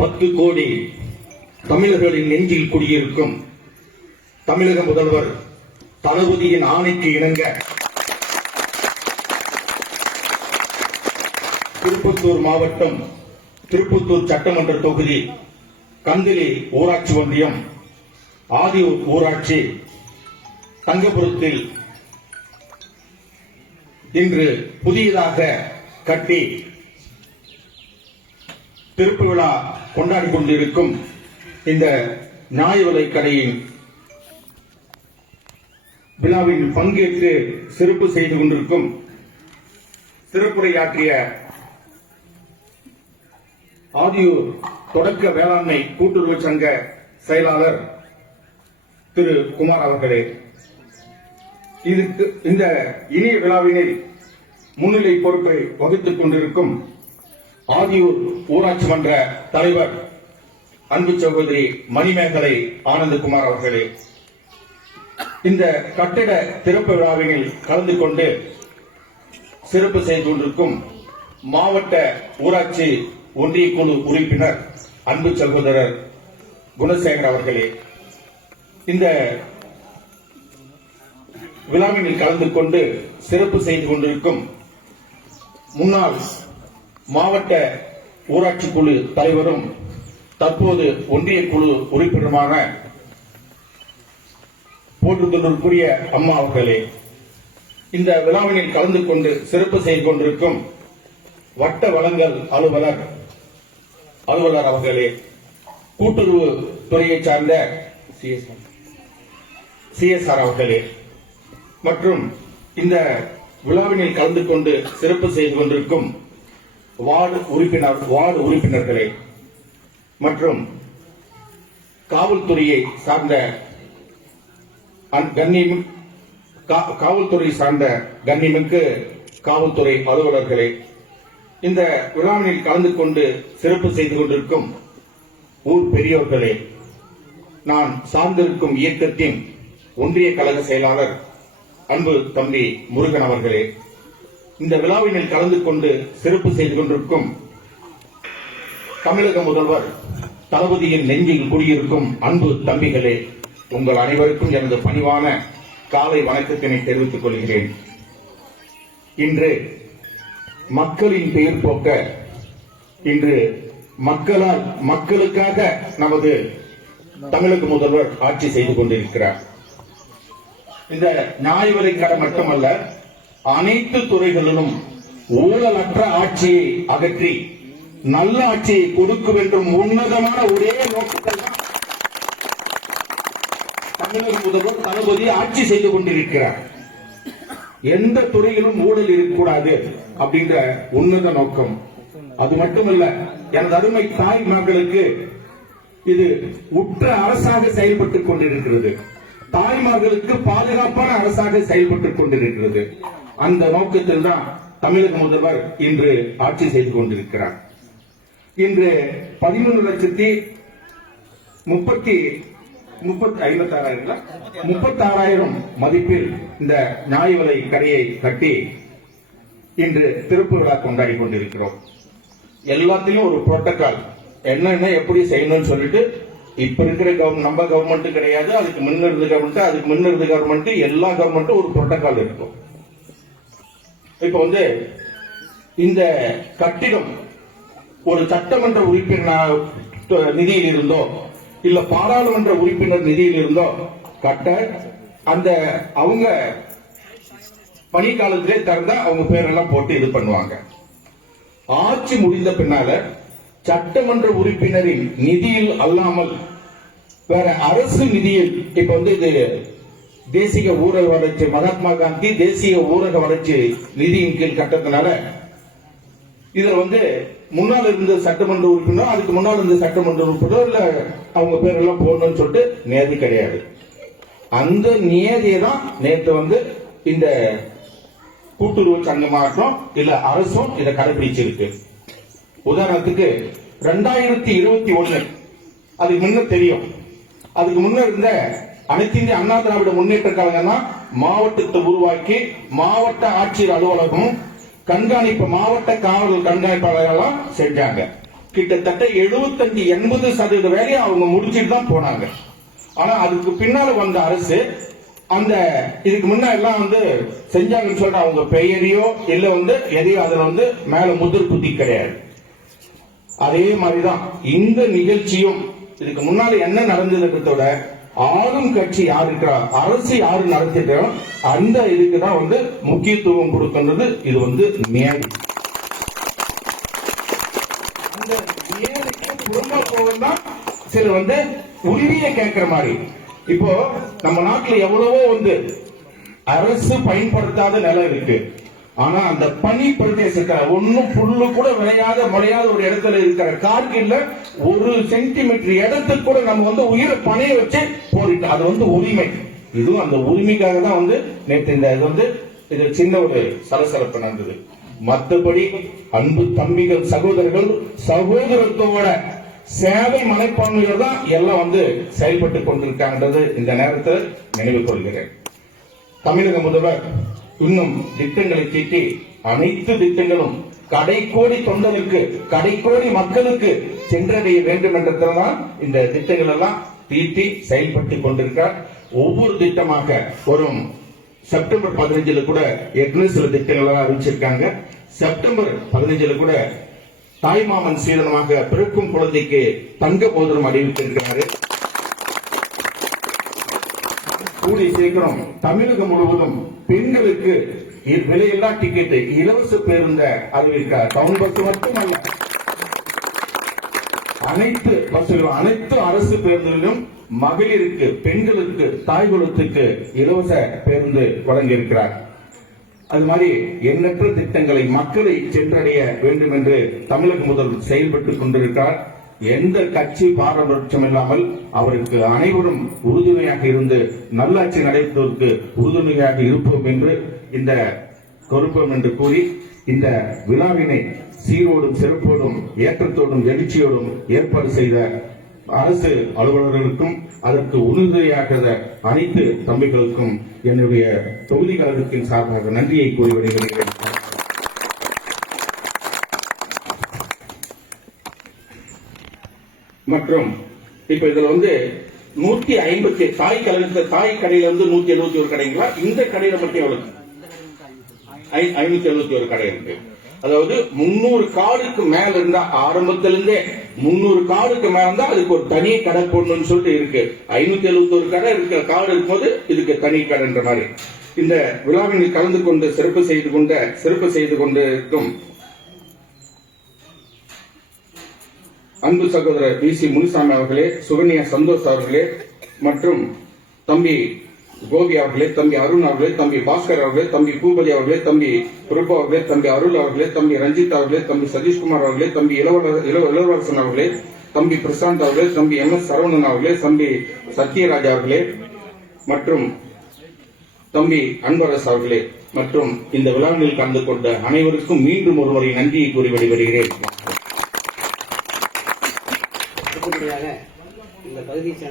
10 கோடி தமிழர்களின் நெஞ்சில் குடியிருக்கும் தமிழக முதல்வர் தளபதியின் ஆணைக்கு இணங்க திருப்பத்தூர் மாவட்டம் திருப்பத்தூர் சட்டமன்ற தொகுதி கந்திலி ஊராட்சி ஒன்றியம் ஆதியூர் ஊராட்சி தங்கபுரத்தில் இன்று புதியதாக கட்டி திருப்பு விழா கொண்டாடிக் கொண்டிருக்கும் இந்த நியாய விலைக் கடையின் விழாவில் பங்கேற்று சிறப்பு செய்து கொண்டிருக்கும் சிறப்புரையாற்றிய ஆதியூர் தொடக்க வேளாண்மை கூட்டுறவு சங்க செயலாளர் திரு குமார் அவர்களே, இந்த இனிய விழாவினில் முன்னிலை பொறுப்பை வகித்துக் கொண்டிருக்கும் ஆதியூர் ஊராட்சி மன்ற தலைவர் அன்பு சகோதரி மணிமேகலை ஆனந்தகுமார் அவர்களே, இந்த கட்டிட திறப்பு விழாவினில் கலந்து கொண்டு சிறப்பு செய்து கொண்டிருக்கும் மாவட்ட ஊராட்சி ஒன்றிய குழு உறுப்பினர் அன்பு சகோதரர் குணசேகர் அவர்களே, இந்த விழாவினில் கலந்து கொண்டு சிறப்பு செய்து கொண்டிருக்கும் முன்னாள் மாவட்ட ஊராட்சி குழு தலைவரும் தற்போது ஒன்றிய குழு உறுப்பினருமான போற்றுதலுக்குரிய அம்மா அவர்களே, இந்த விழாவினில் கலந்து கொண்டு சிறப்பு செய்து கொண்டிருக்கும் வட்ட வழங்கல் அலுவலர் அவர்களே, கூட்டுறவு துறையை சார்ந்த சிஎஸ்ஆர் அவர்களே மற்றும் இந்த விழாவினில் கலந்து கொண்டு சிறப்பு செய்து கொண்டிருக்கும் வார்டு உறுப்பினர்களே மற்றும் காவல்துறையை சார்ந்த கண்ணியமிக்கு காவல்துறை அலுவலர்களே, இந்த விழாவினில் கலந்து கொண்டு சிறப்பு செய்து கொண்டிருக்கும் ஊர் பெரியோர்களே, நான் சார்ந்திருக்கும் இயக்கத்தின் ஒன்றிய கழக செயலாளர் அன்பு தம்பி முருகன் அவர்களே, இந்த விழாவினில் கலந்து கொண்டு சிறப்பு செய்து கொண்டிருக்கும் தமிழக முதல்வர் தளபதியின் நெஞ்சில் குடியிருக்கும் அன்பு தம்பிகளே, உங்கள் அனைவருக்கும் எனது பணிவான காலை வணக்கத்தினை தெரிவித்துக் கொள்கிறேன். இன்று மக்களின் பெயர் போக்க இன்று மக்களால் மக்களுக்காக நமது தமிழக முதல்வர் ஆட்சி செய்து கொண்டிருக்கிறார். இந்த நியாய விலைக் கடை மட்டுமல்ல, அனைத்து துறைகளிலும் ஊழலற்ற ஆட்சியை அகற்றி நல்ல ஆட்சியை கொடுக்க வேண்டும் உன்னதமான ஒரே நோக்கத்தில் தான் தமிழக முதல்வர் தளபதி ஆட்சி செய்து கொண்டிருக்கிறார். எந்த துறையிலும் ஊழல் இருக்கக்கூடாது அப்படின்ற உன்னத நோக்கம். அது மட்டுமல்ல, எனது அருமை தாய் மக்களுக்கு இது உற்ற அரசாக செயல்பட்டுக் கொண்டிருக்கிறது. தாய்மார்களுக்கு பாதுகாப்பான அரசாக செயல்பட்டுக் கொண்டிருக்கிறது. அந்த நோக்கத்தில் தான் தமிழக முதல்வர் இன்று ஆட்சி செய்து கொண்டிருக்கிறார். இன்று 13,56,000 மதிப்பில் இந்த நியாய விலை கடையை கட்டி இன்று திருப்பு விழா கொண்டாடி கொண்டிருக்கிறோம். எல்லாத்திலும் ஒரு புரோட்டோகால் என்னென்ன எப்படி செய்யணும்னு சொல்லிட்டு இப்ப இருக்கிற நம்ம கவர்மெண்ட் கிடையாது, அதுக்கு முன்ன இருந்த கவர்மெண்ட், அதுக்கு முன்ன இருந்த கவர்மெண்ட், எல்லா கவர்மெண்ட்டும் ஒரு புரோட்டோகால் இருக்கும். இப்ப இந்த கட்டிடம் ஒரு சட்டமன்ற உறுப்பினர் நிதியில் இருந்தோ இல்ல பாராளுமன்ற உறுப்பினர் நிதியில் இருந்தோ கட்ட அந்த அவங்க பணி காலத்திலே திறந்தா அவங்க பேரெல்லாம் போட்டு இது பண்ணுவாங்க. ஆட்சி முடிந்த பின்னால சட்டமன்ற உறுப்பினரின் நிதியில் அல்லாமல் வேற அரசு நிதியில் இப்ப இது தேசிய ஊரக வளர்ச்சி மகாத்மா காந்தி தேசிய ஊரக வளர்ச்சி நிதியின் கீழ் கட்டத்தினால இதுல முன்னால் இருந்த சட்டமன்ற உறுப்பினர் அதுக்கு முன்னால் இருந்த சட்டமன்ற உறுப்பினர் இல்ல அவங்க பேரெல்லாம் போடணும்னு சொல்லிட்டு நியதி கிடையாது. அந்த நியதியை தான் நேற்று இந்த கூட்டுறவு சங்கமாகட்டும் இல்ல அரசும் இதை கடைபிடிச்சிருக்கு. உதாரணத்துக்கு 2021 அதுக்கு முன்ன தெரியும், அதுக்கு முன்ன இருந்த அனைத்து இந்திய அண்ணா திராவிட முன்னேற்ற கழகம் தான் மாவட்டத்தை உருவாக்கி மாவட்ட ஆட்சியர் அலுவலகம் கண்காணிப்பு மாவட்ட காவல் கண்காணிப்பாளர்களாம் செஞ்சாங்க. கிட்டத்தட்ட 75-80% வேலையை அவங்க முடிச்சிட்டு தான் போனாங்க. ஆனா அதுக்கு பின்னால வந்த அரசு அந்த இதுக்கு முன்ன எல்லாம் செஞ்சாங்கன்னு சொல்ற அவங்க பெயரையோ இல்ல எதையோ அதுல மேல முதிர் குத்தி கிடையாது. அதே மாதிரிதான் இந்த நிகழ்ச்சியும் இதுக்கு முன்னாடி என்ன நடந்ததுன்றதோட ஆளும் கட்சி யார் இருக்கிறா, அரசு யாரு நடத்திட்டோம் அந்த இதுக்குதான் முக்கியத்துவம் கொடுக்கின்றது. இது மேடை. அந்த மேடைக்கு குடும்பத்தோடு தான் சில உரிமையை கேட்கிற மாதிரி. இப்போ நம்ம நாட்டுல எவ்வளவோ அரசு பயன்படுத்தாத நிலம் இருக்கு. ஆனா அந்த பனி பிரதேசத்துல ஒன்னும் புல்லு கூட விளையாத முளையாத ஒரு இடத்துல இருக்கிற கார்கில்ல 1 சென்டிமீட்டர் இடத்துக்கு கூட நம்ம உயிரை பணைய வச்சு போரிட்டோம். அது உரிமை. இதுவும் அந்த உரிமைக்காக தான் நேற்று இந்த இது சின்ன ஒரு சலசலப்பு நடந்தது. மற்றபடி அன்பு தம்பிகள் சகோதரர்கள் சகோதரத்தோட சேவை மனப்பான்மையோடு தான் எல்லாம் செயல்பட்டு கொண்டிருக்காங்கன்றது இந்த நேரத்தில் நினைவு கொள்கிறேன். தமிழக முதல்வர் இன்னும் திட்டங்களை தீட்டி அனைத்து திட்டங்களும் கடைக்கோடி தொண்டனுக்கு கடைக்கோடி மக்களுக்கு சென்றடைய வேண்டும் என்றதான் இந்த திட்டங்கள் எல்லாம் தீட்டி செயல்பட்டு கொண்டிருக்கிறார். ஒவ்வொரு திட்டமாக வரும் செப்டம்பர் 15 கூட ஏற்கனவே சில திட்டங்கள் அறிவிச்சிருக்காங்க. செப்டம்பர் 15 கூட தாய்மாமன் சீதனமாக பிறக்கும் குழந்தைக்கு தங்க மோதிரம் அறிவித்திருக்கிறாரு. கூடி சீக்கிரம் தமிழகம் முழுவதும் பெண்களுக்கு விலையில்லா டிக்கெட் இலவச பேருந்த அறிவிக்கிறார். டவுன் பஸ் மட்டுமல்ல, அனைத்து பஸ்களும் அனைத்து அரசு பேருந்துகளிலும் மகளிருக்கு பெண்களுக்கு தாய்குலத்துக்கு இலவச பேருந்து வழங்கியிருக்கிறார். அது மாதிரி எண்ணற்ற திட்டங்களை மக்களை சென்றடைய வேண்டும் என்று தமிழக முதல்வர் செயல்பட்டுக் கொண்டிருக்கிறார். எந்த கட்சி பாரபட்சம் இல்லாமல் அவருக்கு அனைவரும் உறுதுணையாக இருந்து நல்லாட்சி நடைபெறுவதற்கு உறுதுணையாக இருப்போம் என்று இந்த பொறுப்போம் என்று கூறி இந்த விழாவினை சீரோடும் சிறப்போடும் ஏற்றத்தோடும் எழுச்சியோடும் ஏற்பாடு செய்த அரசு அலுவலர்களுக்கும் அதற்கு உறுதுணையாக அனைத்து தம்பிகளுக்கும் என்னுடைய தொகுதி கழகத்தின் சார்பாக நன்றியை கூறி வருகிறேன். மற்றும் இப்ப இதுல 150 தாய் கழகத்துல தாய் கடையில 171 கடைங்களா, இந்த கடையில மட்டும் எவ்வளவு 571 கடை இருக்கு. அதாவது 300 கார்டுக்கு மேல இருந்தா ஆரம்பத்திலிருந்தே 300 கார்டுக்கு மேல இருந்தா அதுக்கு ஒரு தனி கடை போடணும்னு சொல்லிட்டு இருக்கு. 571 கடை இருக்கிற கார்டு இருக்கும்போது இதுக்கு தனி கடைன்ற மாதிரி இந்த விழாவில் கலந்து கொண்டு சிறப்பு செய்து கொண்டிருக்கும் அன்பு சகோதரர் வி சி முனுசாமி அவர்களே, சுகன்யா சந்தோஷ் அவர்களே மற்றும் தம்பி கோபி அவர்களே, தம்பி அருண் அவர்களே, தம்பி பாஸ்கர் அவர்களே, தம்பி பூபதி அவர்களே, தம்பி பிரபு அவர்களே, தம்பி அருள் அவர்களே, தம்பி ரஞ்சித் அவர்களே, தம்பி சதீஷ்குமார் அவர்களே, தம்பி இளவரசன் அவர்களே, தம்பி பிரசாந்த் அவர்களே, தம்பி MS சரவணன் அவர்களே, தம்பி சத்யராஜ் அவர்களே மற்றும் தம்பி அன்பரசு அவர்களே மற்றும் இந்த விழாவில் கலந்து கொண்ட அனைவருக்கும் மீண்டும் ஒருமுறை நன்றியை கூறி விடைபெறுகிறேன். இந்த பகுதியை சேர்ந்த